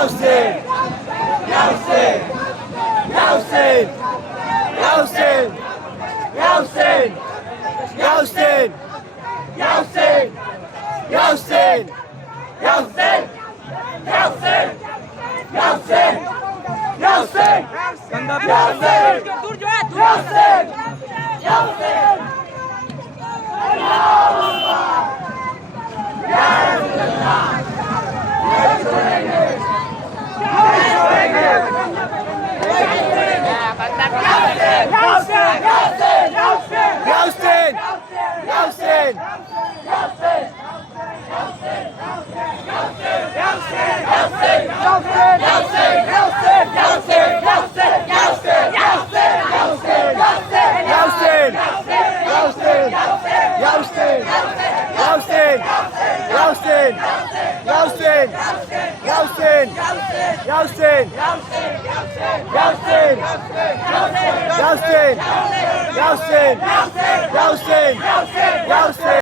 Yeltsin! Yeltsin! Yeltsin! Yeltsin! Yeltsin! Yeltsin! Yeltsin! Yeltsin! Yeltsin! Yeltsin! Yeltsin! Yeltsin! Yeltsin! Yeltsin! Yeltsin! Yeltsin! Yeltsin! Yeltsin!